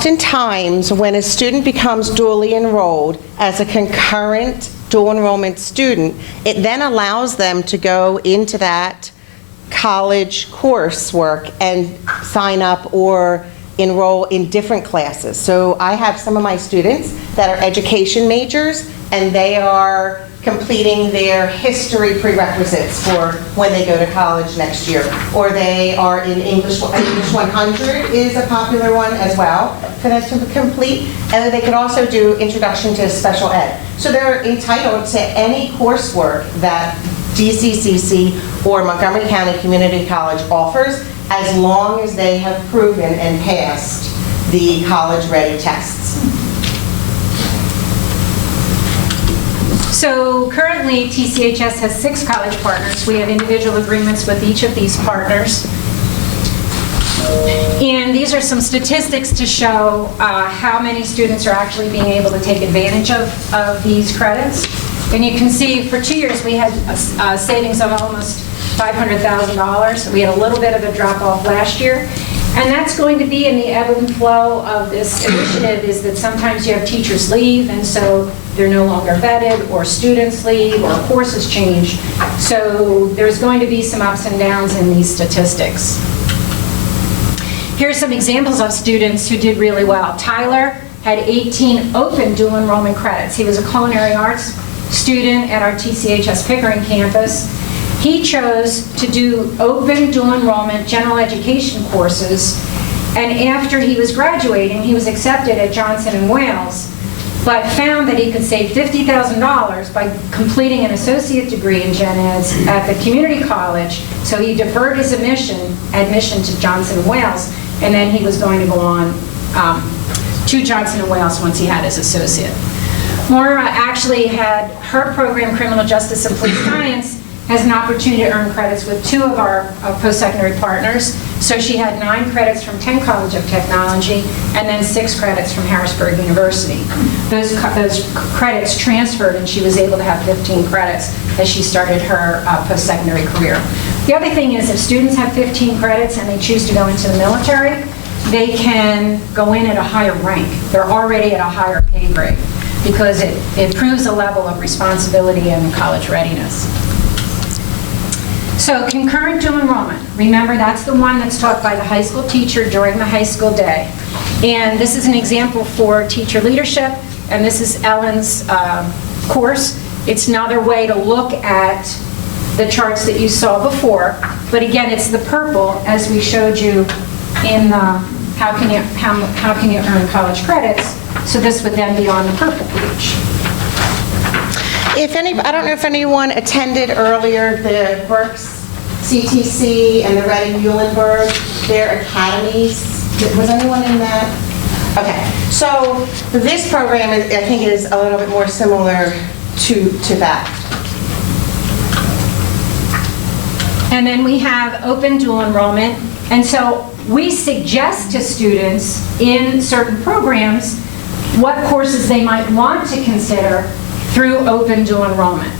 Oftentimes, when a student becomes dually enrolled as a concurrent dual enrollment student, it then allows them to go into that college coursework and sign up or enroll in different classes. So I have some of my students that are education majors, and they are completing their history prerequisites for when they go to college next year. Or they are in English 100 is a popular one as well for them to complete. And they could also do Introduction to Special Ed. So they're entitled to any coursework that DCCC or Montgomery County Community College offers, as long as they have proven and passed the college-ready tests. So currently, TCHS has 6 college partners. We have individual agreements with each of these partners. And these are some statistics to show how many students are actually being able to take advantage of these credits. And you can see for 2 years we had savings of almost $500,000. We had a little bit of a drop off last year. And that's going to be in the ebb and flow of this initiative, is that sometimes you have teachers leave, and so they're no longer vetted, or students leave, or courses change. So there's going to be some ups and downs in these statistics. Here are some examples of students who did really well. Tyler had 18 open dual enrollment credits. He was a culinary arts student at our TCHS Pickering campus. He chose to do open dual enrollment general education courses, and after he was graduating, he was accepted at Johnson & Wales, but found that he could save $50,000 by completing an associate degree in gen eds at the community college. So he deferred his admission to Johnson & Wales, and then he was going to go on to Johnson & Wales once he had his associate. Moira actually had her program, Criminal Justice and Police Science, has an opportunity to earn credits with 2 of our post-secondary partners. So she had 9 credits from Penn College of Technology, and then 6 credits from Harrisburg University. Those credits transferred, and she was able to have 15 credits as she started her post-secondary career. The other thing is, if students have 15 credits and they choose to go into the military, they can go in at a higher rank. They're already at a higher pay grade, because it improves the level of responsibility and college readiness. So concurrent dual enrollment, remember that's the one that's taught by the high school teacher during the high school day. And this is an example for teacher leadership, and this is Ellen's course. It's another way to look at the charts that you saw before, but again, it's the purple, as we showed you in the how can you earn college credits. So this would then be on the purple page. I don't know if anyone attended earlier the Berks CTC and the Reading Muhlenberg, their academies. Was anyone in that? Okay, so this program, I think, is a little bit more similar to that. And then we have open dual enrollment. And so we suggest to students in certain programs what courses they might want to consider through open dual enrollment.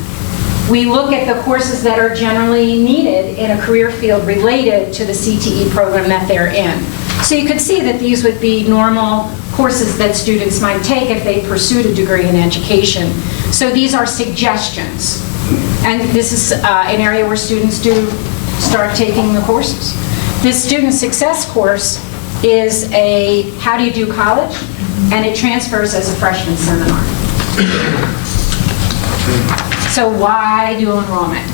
We look at the courses that are generally needed in a career field related to the CTE program that they're in. So you could see that these would be normal courses that students might take if they pursued a degree in education. So these are suggestions. And this is an area where students do start taking the courses. This student success course is a how do you do college, and it transfers as a freshman seminar. So why dual enrollment?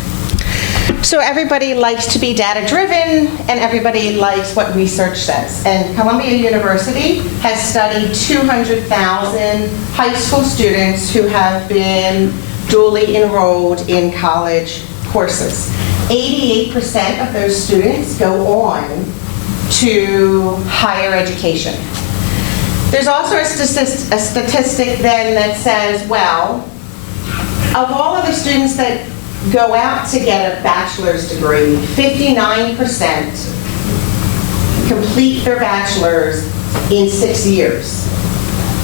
So everybody likes to be data-driven, and everybody likes what research says. And Columbia University has studied 200,000 high school students who have been dually enrolled in college courses. 88% of those students go on to higher education. There's also a statistic then that says, well, of all of the students that go out to get a bachelor's degree, 59% complete their bachelor's in 6 years.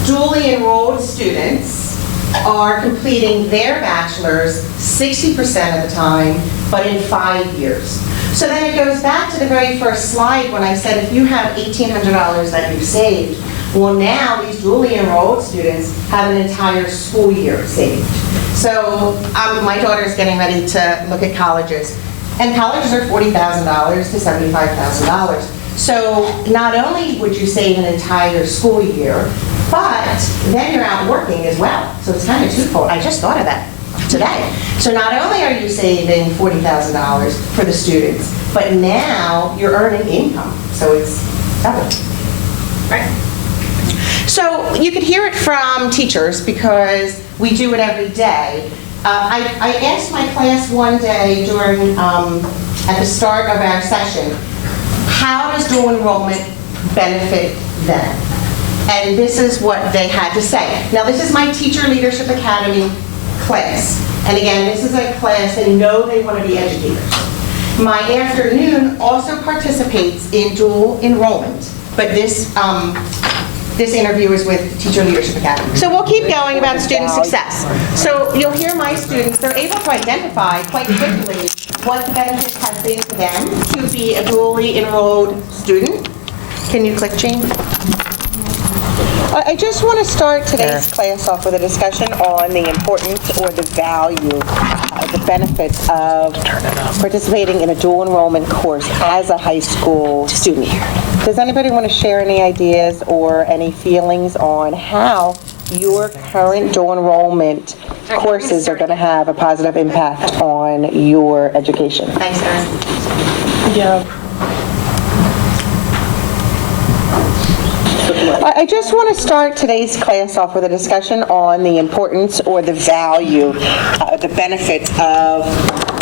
Dually enrolled students are completing their bachelor's 60% of the time, but in 5 years. So then it goes back to the very first slide when I said if you have $1,800 that you've saved, Well, now these dually enrolled students have an entire school year saved. So my daughter's getting ready to look at colleges, and colleges are $40,000 to $75,000. So not only would you save an entire school year, but then you're out working as well. So it's kind of twofold. I just thought of that today. So not only are you saving $40,000 for the students, but now you're earning income. So it's double. Right. So you could hear it from teachers because we do it every day. I asked my class one day during, at the start of our session, how does dual enrollment benefit them? And this is what they had to say. Now, this is my Teacher Leadership Academy class. And again, this is a class they know they want to be educators. My afternoon also participates in dual enrollment, but this interview is with Teacher Leadership Academy. So we'll keep going about student success. So you'll hear my students, they're able to identify quite quickly what the benefits have been for them to be a dually enrolled student. Can you click, Jane? I just want to start today's class off with a discussion on the importance or the value, the benefits of participating in a dual enrollment course as a high school student. Does anybody want to share any ideas or any feelings on how your current dual enrollment courses are going to have a positive impact on your education? Thanks, Erin. Yeah. I just want to start today's class off with a discussion on the importance or the value, the benefits of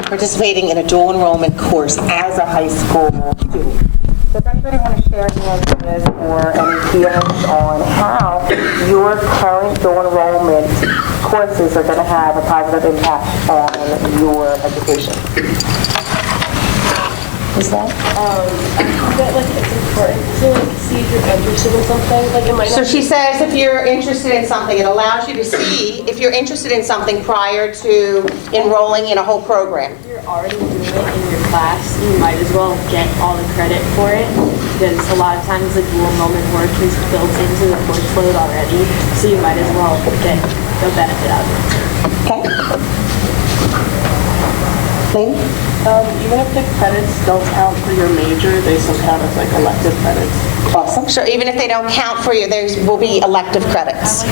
participating in a dual enrollment course as a high school student. Does anybody want to share any ideas or any feelings on how your current dual enrollment courses are going to have a positive impact on your education? Is that? I think that it's important to see if you're interested in something. It might So not she says if you're interested in something, it allows you to see if you're interested in something prior to enrolling in a whole program. If you're already doing it in your class, you might as well get all the credit for it, because a lot of times the dual enrollment work is built into the course load already, so you might as well get the benefit out of it. Okay. Lynn? Even if the credits don't count for your major, they still count as elective credits. Awesome. So even if they don't count for you, there will be elective credits.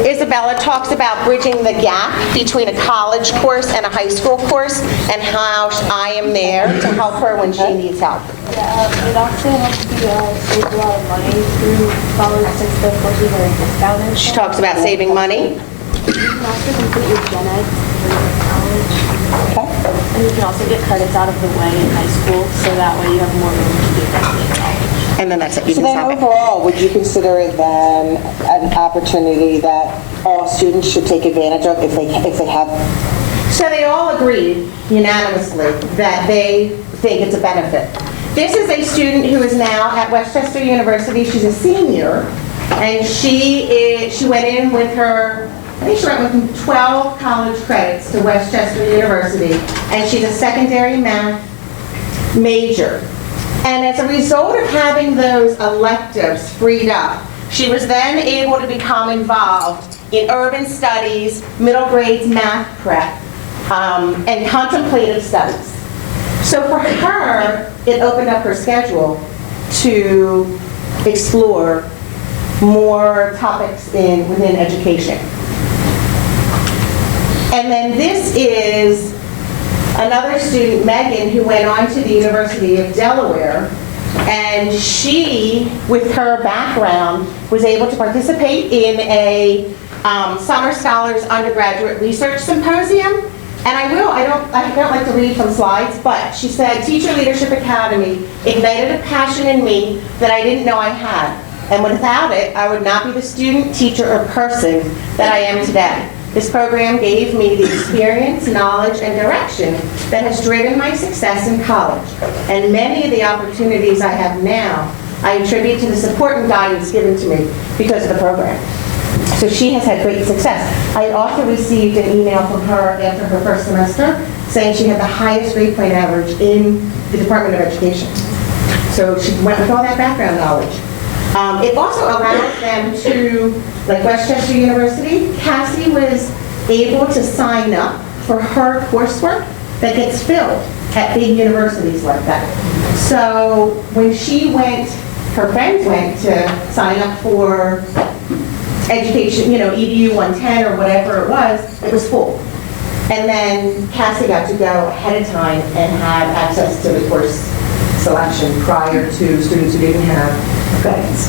Isabella talks about bridging the gap between a college course and a high school course and how I am there to help her when she needs help. Yeah, it also helps you save a lot of money through college since the courses are discounted. She talks about saving money. You can also complete your gen ed for college. Okay. And you can also get credits out of the way in high school, so that way you have more room to do that in college. And then that's it. You So can then stop it. overall, would you consider it then an opportunity that all students should take advantage of if they have? So they all agreed unanimously that they think it's a benefit. This is a student who is now at Westchester University. She's a senior, and she went in with her, I think she went with 12 college credits to Westchester University, and she's a secondary math major. And as a result of having those electives freed up, she was then able to become involved in urban studies, middle grades math prep, and contemplative studies. So for her, it opened up her schedule to explore more topics within education. And then this is another student, Megan, who went on to the University of Delaware, and she, with her background, was able to participate in a Summer Scholars Undergraduate Research Symposium. And I don't like to read from slides, but she said, Teacher Leadership Academy ignited a passion in me that I didn't know I had. And without it, I would not be the student, teacher, or person that I am today. This program gave me the experience, knowledge, and direction that has driven my success in college. And many of the opportunities I have now, I attribute to the support and guidance given to me because of the program. So she has had great success. I also received an email from her after her first semester saying she had the highest grade point average in the Department of Education. So she went with all that background knowledge. It also allows them to, like Westchester University, Cassie was able to sign up for her coursework that gets filled at big universities like that. So when she went, her friends went to sign up for education, EDU 110 or whatever it was full. And then Cassie got to go ahead of time and have access to the course selection prior to students who didn't have credits.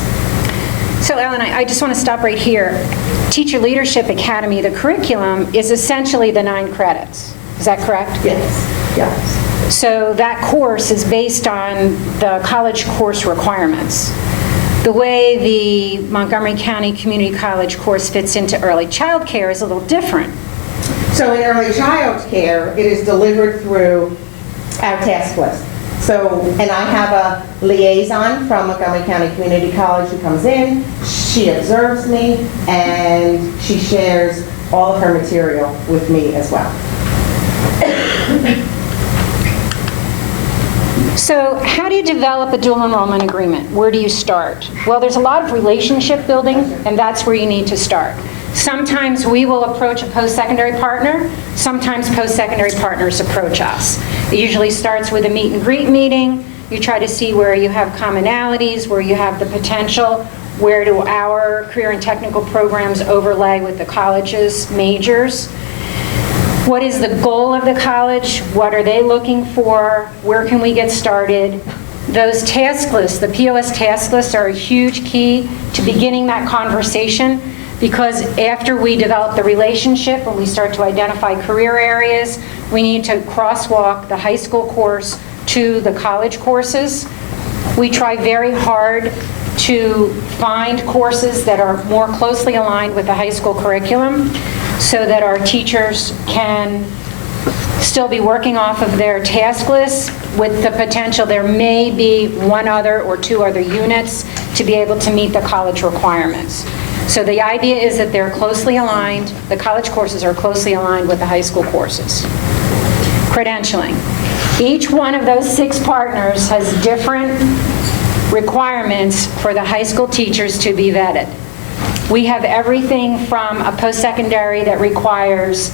So Ellen, I just want to stop right here. Teacher Leadership Academy, the curriculum is essentially the 9 credits. Is that correct? Yes. So that course is based on the college course requirements. The way the Montgomery County Community College course fits into early child care is a little different. So in early child care, it is delivered through our task list. So, and I have a liaison from Montgomery County Community College who comes in, she observes me, and she shares all of her material with me as well. So how do you develop a dual enrollment agreement? Where do you start? Well, there's a lot of relationship building, and that's where you need to start. Sometimes we will approach a post-secondary partner. Sometimes post-secondary partners approach us. It usually starts with a meet and greet meeting. You try to see where you have commonalities, where you have the potential, where do our career and technical programs overlay with the college's majors. What is the goal of the college? What are they looking for? Where can we get started? Those task lists, the POS task lists, are a huge key to beginning that conversation, because after we develop the relationship and we start to identify career areas, we need to crosswalk the high school course to the college courses. We try very hard to find courses that are more closely aligned with the high school curriculum so that our teachers can still be working off of their task lists with the potential there may be 1 other or 2 other units to be able to meet the college requirements. So the idea is that they're closely aligned, the college courses are closely aligned with the high school courses. Credentialing. Each one of those 6 partners has different requirements for the high school teachers to be vetted. We have everything from a post-secondary that requires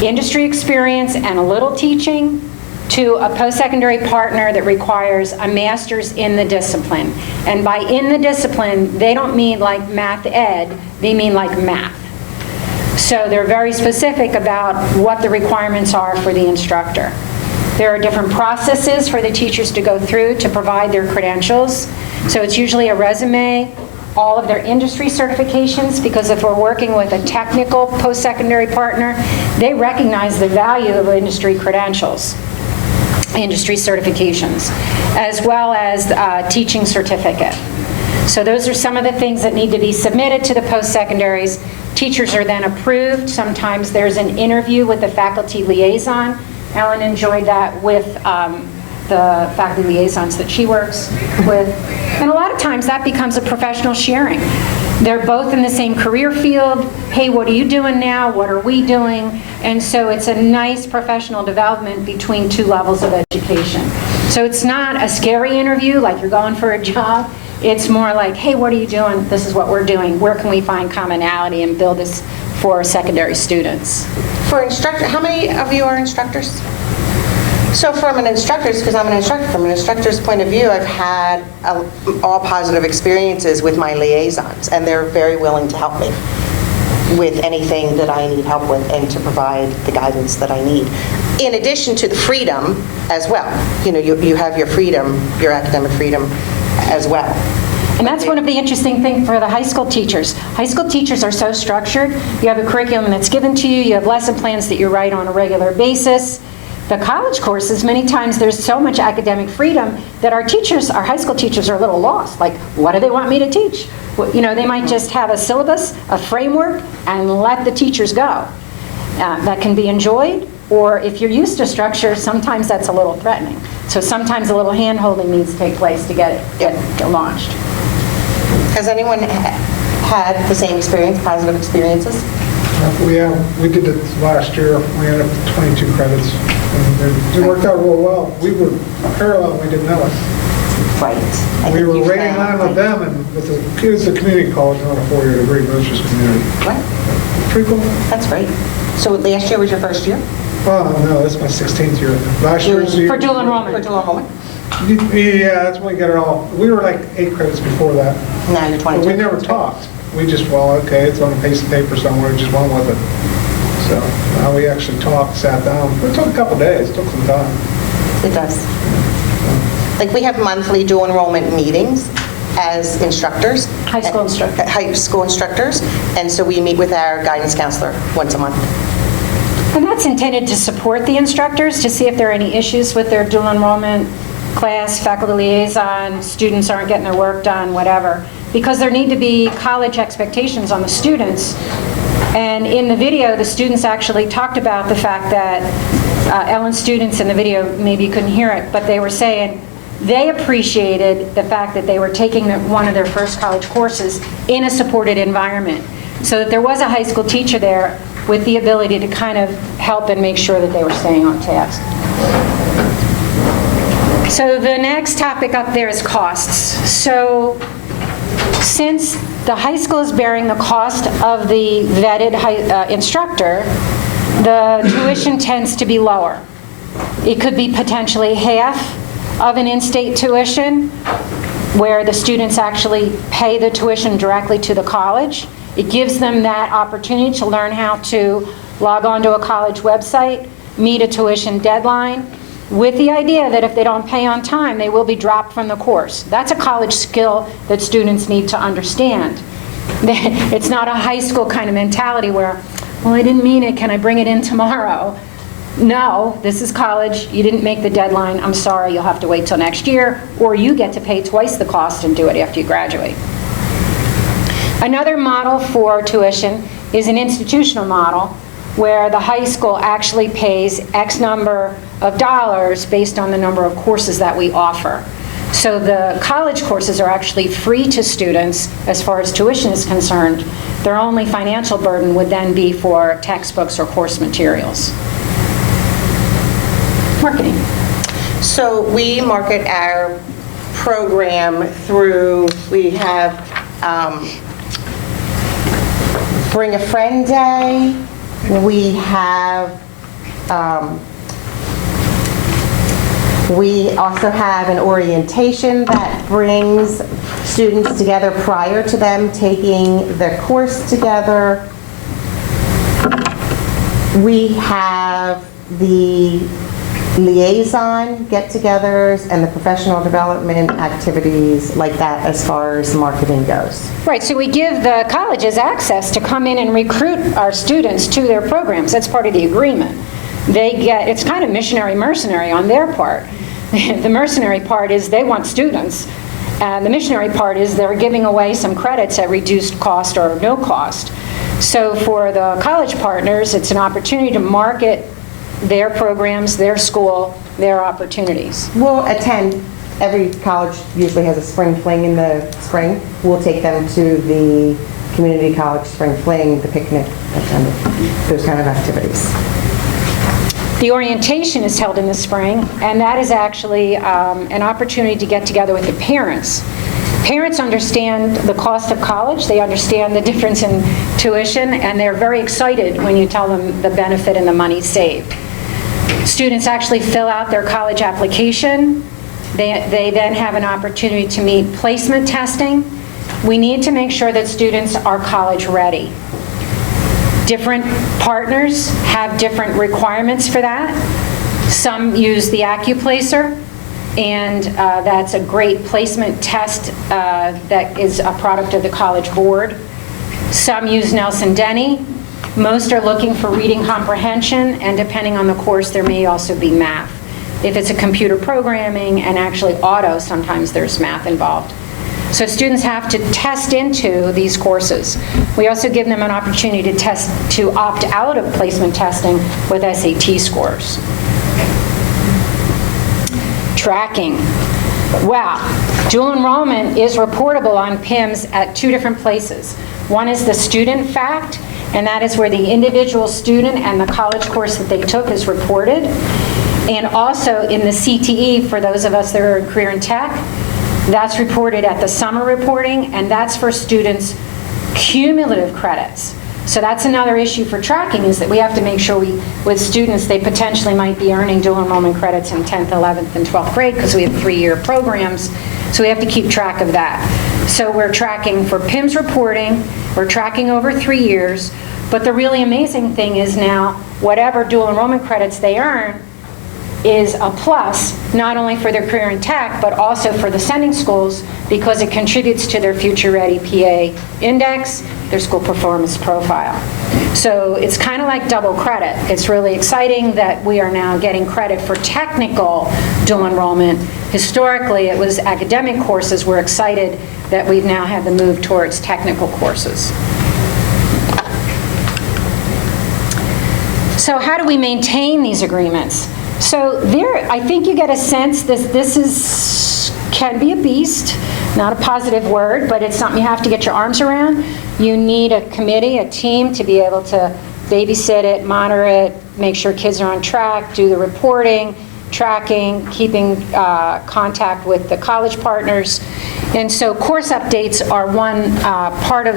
industry experience and a little teaching, to a post-secondary partner that requires a master's in the discipline. And by in the discipline, they don't mean like math ed, they mean like math. So they're very specific about what the requirements are for the instructor. There are different processes for the teachers to go through to provide their credentials. So it's usually a resume, all of their industry certifications, because if we're working with a technical post-secondary partner, they recognize the value of industry credentials, industry certifications, as well as teaching certificate. So those are some of the things that need to be submitted to the post-secondaries. Teachers are then approved. Sometimes there's an interview with the faculty liaison. Ellen enjoyed that with the faculty liaisons that she works with. And a lot of times that becomes a professional sharing. They're both in the same career field. Hey, what are you doing now? What are we doing? And so it's a nice professional development between 2 levels of education. So it's not a scary interview like you're going for a job. It's more like, hey, what are you doing? This is what we're doing. Where can we find commonality and build this for secondary students? For instructor, how many of you are instructors? So from an instructor's, because I'm an instructor, from an instructor's point of view, I've had all positive experiences with my liaisons, and they're very willing to help me with anything that I need help with and to provide the guidance that I need. In addition to the freedom as well. You have your freedom, your academic freedom as well. And that's one of the interesting things for the high school teachers. High school teachers are so structured. You have a curriculum that's given to you. You have lesson plans that you write on a regular basis. The college courses, many times there's so much academic freedom that our high school teachers are a little lost. Like, what do they want me to teach? Well, they might just have a syllabus, a framework, and let the teachers go. That can be enjoyed, or if you're used to structure, sometimes that's a little threatening. So sometimes a little hand-holding needs to take place to get it launched. Has anyone had the same experience, positive experiences? We did it last year. We ended up with 22 credits. And it worked out real well. We were parallel, we didn't know it. Right. I We think were you right in line found- with them, and with the kids at community college, not a four-year degree, but it's just community. Right. Pretty cool. That's great. So last year was your first year? Oh, no, this is my 16th year. Last year's the year. For dual For enrollment. dual enrollment? Yeah, that's when we got it all. We were like 8 credits before that. Now you're But 22. we never talked. We just, well, okay, it's on a piece of paper somewhere, just went with it. So now we actually talked, sat down. It took a couple days, took some time. It does. Like, we have monthly dual enrollment meetings as instructors. High school instructors. High school instructors, and so we meet with our guidance counselor once a month. And that's intended to support the instructors, to see if there are any issues with their dual enrollment class, faculty liaison, students aren't getting their work done, whatever. Because there need to be college expectations on the students. And in the video, the students actually talked about the fact that, Ellen's students in the video, maybe you couldn't hear it, but they were saying they appreciated the fact that they were taking one of their first college courses in a supported environment. So that there was a high school teacher there with the ability to kind of help and make sure that they were staying on task. So the next topic up there is costs. So since the high school is bearing the cost of the vetted instructor, the tuition tends to be lower. It could be potentially half of an in-state tuition, where the students actually pay the tuition directly to the college. It gives them that opportunity to learn how to log on to a college website, meet a tuition deadline, with the idea that if they don't pay on time, they will be dropped from the course. That's a college skill that students need to understand. It's not a high school kind of mentality where, well, I didn't mean it, can I bring it in tomorrow? No, this is college, you didn't make the deadline, I'm sorry, you'll have to wait till next year, or you get to pay twice the cost and do it after you graduate. Another model for tuition is an institutional model, where the high school actually pays X number of dollars based on the number of courses that we offer. So the college courses are actually free to students as far as tuition is concerned. Their only financial burden would then be for textbooks or course materials. Marketing. So we market our program through, we have Bring a Friend Day, we also have an orientation that brings students together prior to them taking their course together. We have the liaison get-togethers and the professional development activities like that as far as marketing goes. Right, so we give the colleges access to come in and recruit our students to their programs. That's part of the agreement. It's kind of missionary mercenary on their part. The mercenary part is they want students, and the missionary part is they're giving away some credits at reduced cost or no cost. So for the college partners, it's an opportunity to market their programs, their school, their opportunities. We'll attend, every college usually has a spring fling in the spring. We'll take them to the community college spring fling, the picnic, those kind of activities. The orientation is held in the spring, and that is actually an opportunity to get together with the parents. Parents understand the cost of college, they understand the difference in tuition, and they're very excited when you tell them the benefit and the money saved. Students actually fill out their college application. They then have an opportunity to meet placement testing. We need to make sure that students are college ready. Different partners have different requirements for that. Some use the AccuPlacer, and that's a great placement test that is a product of the College Board. Some use Nelson Denny. Most are looking for reading comprehension, and depending on the course, there may also be math. If it's a computer programming and actually auto, sometimes there's math involved. So students have to test into these courses. We also give them an opportunity to opt out of placement testing with SAT scores. Tracking. Wow. Dual enrollment is reportable on PIMS at 2 different places. One is the student fact, and that is where the individual student and the college course that they took is reported. And also in the CTE, for those of us that are in career and tech, That's reported at the summer reporting, and that's for students' cumulative credits. So that's another issue for tracking, is that we have to make sure with students, they potentially might be earning dual enrollment credits in 10th, 11th, and 12th grade because we have 3-year programs. So we have to keep track of that. So we're tracking for PIMS reporting, we're tracking over 3 years, but the really amazing thing is now, whatever dual enrollment credits they earn is a plus, not only for their career in tech, but also for the sending schools, because it contributes to their Future Ready PA index, their school performance profile. So it's kind of like double credit. It's really exciting that we are now getting credit for technical dual enrollment. Historically, it was academic courses. We're excited that we've now had the move towards technical courses. So how do we maintain these agreements? So there, I think you get a sense that this can be a beast, not a positive word, but it's something you have to get your arms around. You need a committee, a team to be able to babysit it, monitor it, make sure kids are on track, do the reporting, tracking, keeping contact with the college partners. And so course updates are one part of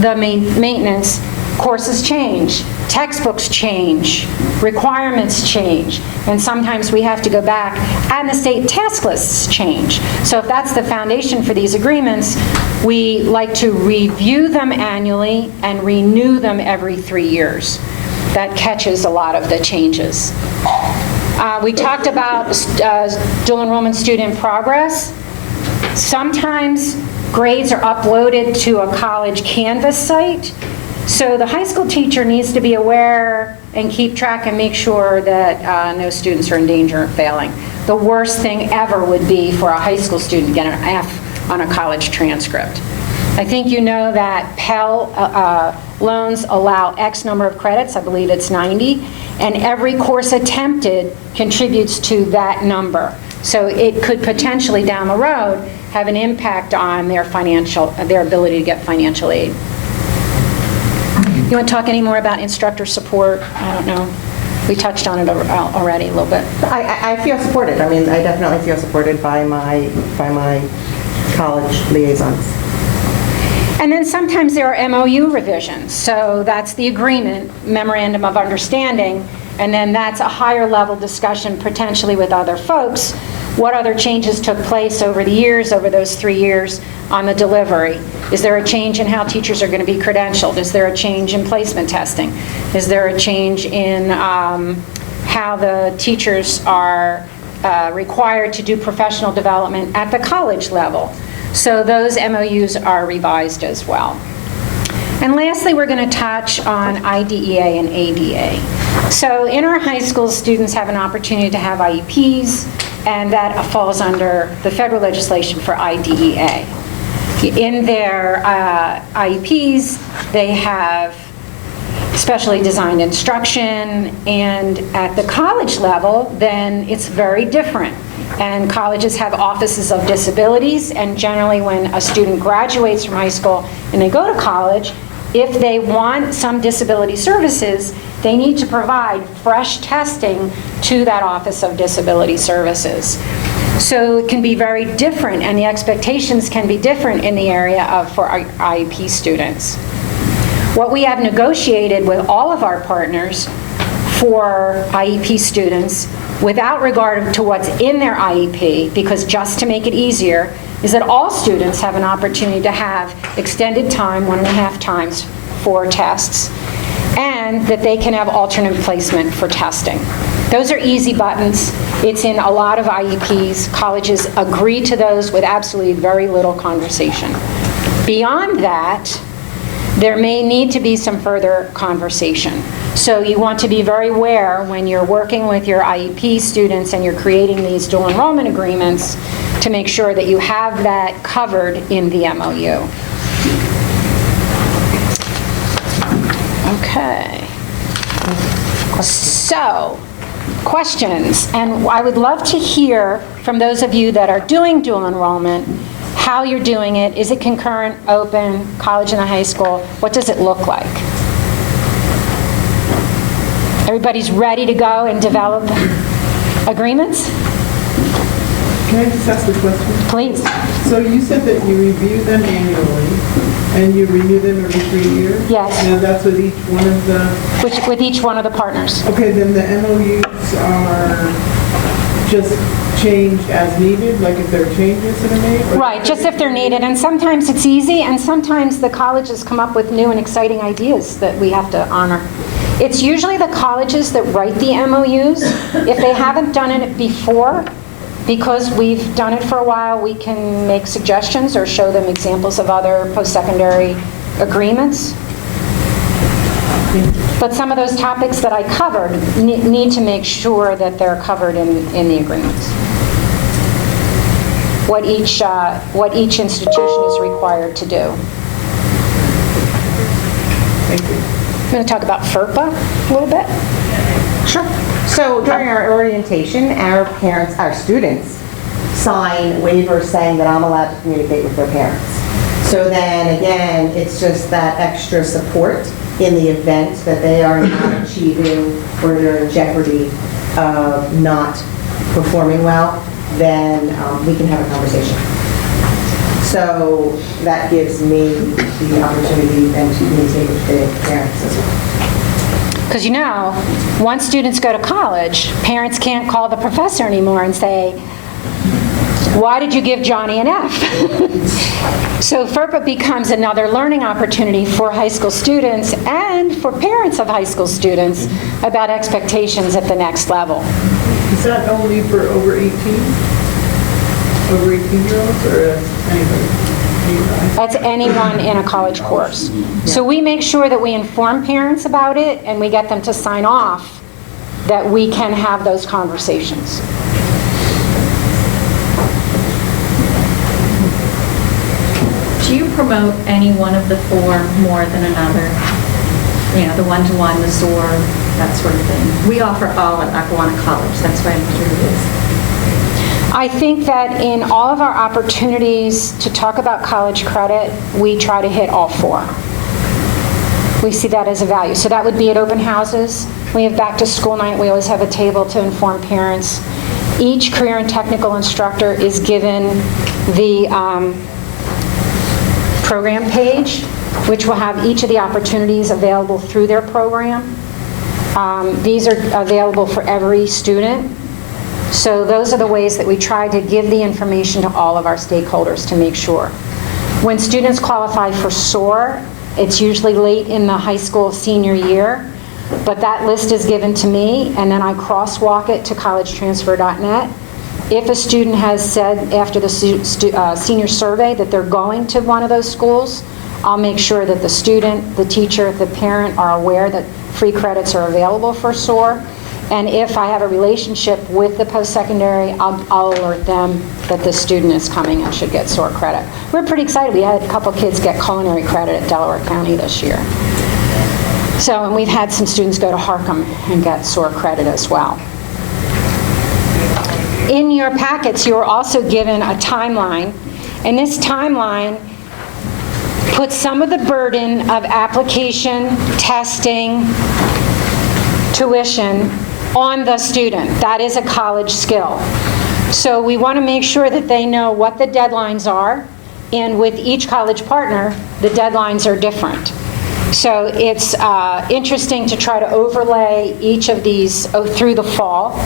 the maintenance. Courses change, textbooks change, requirements change, and sometimes we have to go back, and the state task lists change. So if that's the foundation for these agreements, we like to review them annually and renew them every 3 years. That catches a lot of the changes. We talked about dual enrollment student progress. Sometimes grades are uploaded to a college Canvas site. So the high school teacher needs to be aware and keep track and make sure that no students are in danger of failing. The worst thing ever would be for a high school student to get an F on a college transcript. I think you know that Pell loans allow X number of credits, I believe it's 90, and every course attempted contributes to that number. So it could potentially down the road have an impact on their ability to get financial aid. You want to talk any more about instructor support? I don't know. We touched on it already a little bit. I feel supported. I mean, I definitely feel supported by my college liaisons. And then sometimes there are MOU revisions. So that's the agreement, memorandum of understanding, and then that's a higher level discussion potentially with other folks. What other changes took place over the years, over those 3 years on the delivery? Is there a change in how teachers are going to be credentialed? Is there a change in placement testing? Is there a change in how the teachers are required to do professional development at the college level? So those MOUs are revised as well. And lastly, we're going to touch on IDEA and ADA. So in our high schools, students have an opportunity to have IEPs, and that falls under the federal legislation for IDEA. In their IEPs, they have specially designed instruction, and at the college level, then it's very different. And colleges have offices of disabilities, and generally when a student graduates from high school and they go to college, if they want some disability services, they need to provide fresh testing to that Office of Disability Services. So it can be very different, and the expectations can be different in the area for our IEP students. What we have negotiated with all of our partners for IEP students, without regard to what's in their IEP, because just to make it easier, is that all students have an opportunity to have extended time, 1.5 times for tests, and that they can have alternate placement for testing. Those are easy buttons. It's in a lot of IEPs. Colleges agree to those with absolutely very little conversation. Beyond that, there may need to be some further conversation. So you want to be very aware when you're working with your IEP students and you're creating these dual enrollment agreements to make sure that you have that covered in the MOU. Okay. So, questions. And I would love to hear from those of you that are doing dual enrollment, how you're doing it. Is it concurrent, open, college and the high school? What does it look like? Everybody's ready to go and develop agreements? Can I just ask a question? Please. So you said that you review them annually, and you renew them every 3 years? Yes. And that's with each one of the, With each one of the partners. okay, then the MOUs are just changed as needed, like if there are changes that are made? Or- Right, just if they're needed, and sometimes it's easy, and sometimes the colleges come up with new and exciting ideas that we have to honor. It's usually the colleges that write the MOUs. If they haven't done it before, because we've done it for a while, we can make suggestions or show them examples of other post-secondary agreements. But some of those topics that I covered need to make sure that they're covered in the agreements. What each institution is required to do. Thank you. I'm going to talk about FERPA a little bit. Sure. So during our orientation, our parents, our students sign waivers saying that I'm allowed to communicate with their parents. So then again, it's just that extra support in the event that they are not achieving or they're in jeopardy of not performing well, then we can have a conversation. So that gives me the opportunity then to communicate with the parents as well. Because once students go to college, parents can't call the professor anymore and say, why did you give Johnny an F? So FERPA becomes another learning opportunity for high school students and for parents of high school students about expectations at the next level. Is that only for over 18? Over 18-year-olds, or anybody? That's anyone in a college course. So we make sure that we inform parents about it and we get them to sign off that we can have those conversations. Do you promote any one of the four more than another? You know, the one-to-one, the SOAR, that sort of thing. We offer all at Lackawanna College. That's why I'm curious. I think that in all of our opportunities to talk about college credit, we try to hit all four. We see that as a value. So that would be at open houses. We have back to school night. We always have a table to inform parents. Each career and technical instructor is given the program page, which will have each of the opportunities available through their program. These are available for every student. So those are the ways that we try to give the information to all of our stakeholders to make sure. When students qualify for SOAR, it's usually late in the high school senior year, but that list is given to me, and then I crosswalk it to collegetransfer.net. If a student has said after the senior survey that they're going to one of those schools, I'll make sure that the student, the teacher, the parent are aware that free credits are available for SOAR. And if I have a relationship with the post-secondary, I'll alert them that the student is coming and should get SOAR credit. We're pretty excited. We had a couple kids get culinary credit at Delaware County this year. So, and we've had some students go to Harcum and get SOAR credit as well. In your packets, you are also given a timeline, and this timeline puts some of the burden of application, testing, tuition on the student. That is a college skill. So we want to make sure that they know what the deadlines are, and with each college partner, the deadlines are different. So it's interesting to try to overlay each of these through the fall.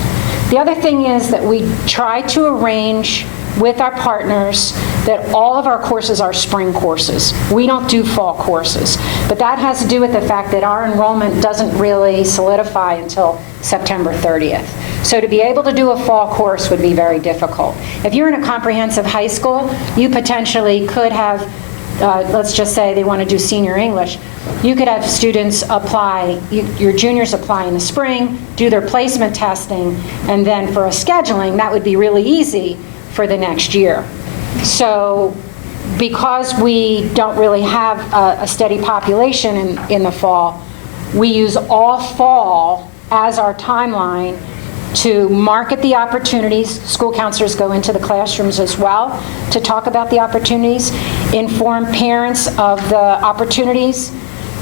The other thing is that we try to arrange with our partners that all of our courses are spring courses. We don't do fall courses. But that has to do with the fact that our enrollment doesn't really solidify until September 30th. So to be able to do a fall course would be very difficult. If you're in a comprehensive high school, you potentially could have, let's just say they want to do senior English, you could have students apply, your juniors apply in the spring, do their placement testing, and then for a scheduling, that would be really easy for the next year. So because we don't really have a steady population in the fall, we use all fall as our timeline to market the opportunities. School counselors go into the classrooms as well to talk about the opportunities, inform parents of the opportunities,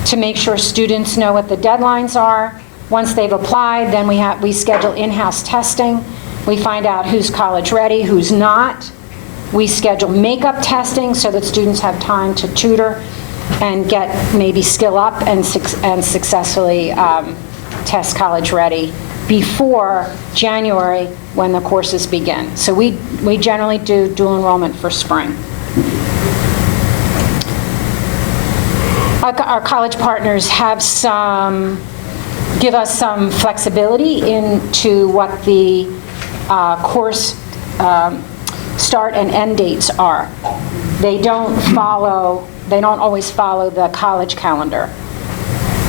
to make sure students know what the deadlines are. Once they've applied, then we schedule in-house testing, We find out who's college ready, who's not. We schedule makeup testing so that students have time to tutor and get maybe skill up and successfully test college ready before January when the courses begin. So we generally do dual enrollment for spring. Our college partners have give us some flexibility into what the course start and end dates are. They don't always follow the college calendar.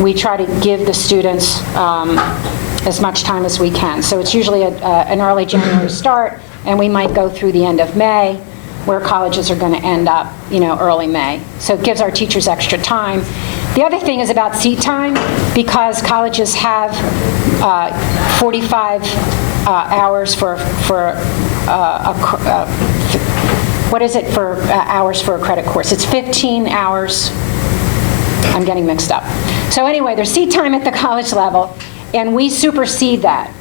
We try to give the students as much time as we can. So it's usually an early January start, and we might go through the end of May, where colleges are going to end up, early May. So it gives our teachers extra time. The other thing is about seat time, because colleges have 45 hours for hours for a credit course. It's 15 hours. I'm getting mixed up. So anyway, there's seat time at the college level, and we supersede that.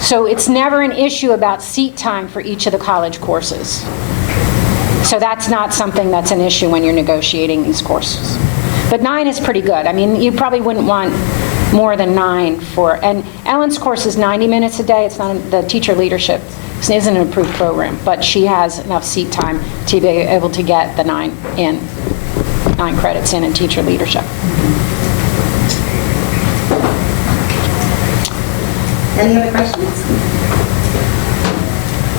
So it's never an issue about seat time for each of the college courses. So that's not something that's an issue when you're negotiating these courses. But 9 is pretty good. I mean, you probably wouldn't want more than 9 and Ellen's course is 90 minutes a day. It's not, the teacher leadership isn't an approved program, but she has enough seat time to be able to get the 9 credits in teacher leadership. Any other questions?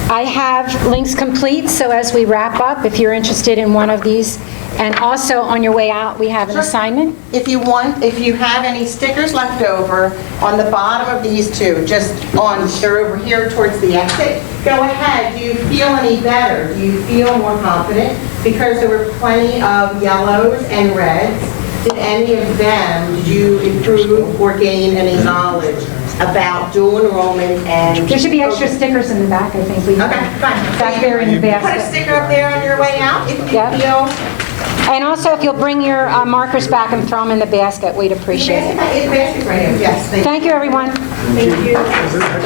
I have links complete, so as we wrap up, if you're interested in one of these, and also on your way out, we have an assignment. If you have any stickers left over on the bottom of these two, they're over here towards the exit, go ahead. Do you feel any better? Do you feel more confident? Because there were plenty of yellows and reds. Did any of them, did you improve or gain any knowledge about dual enrollment and... There should be extra stickers in the back, I think. Okay, fine. Back there in the basket. Put a sticker up there on your way out if you feel... And also, if you'll bring your markers back and throw them in the basket, we'd appreciate it. Basket right here. Yes, Thank you, everyone. Thank you.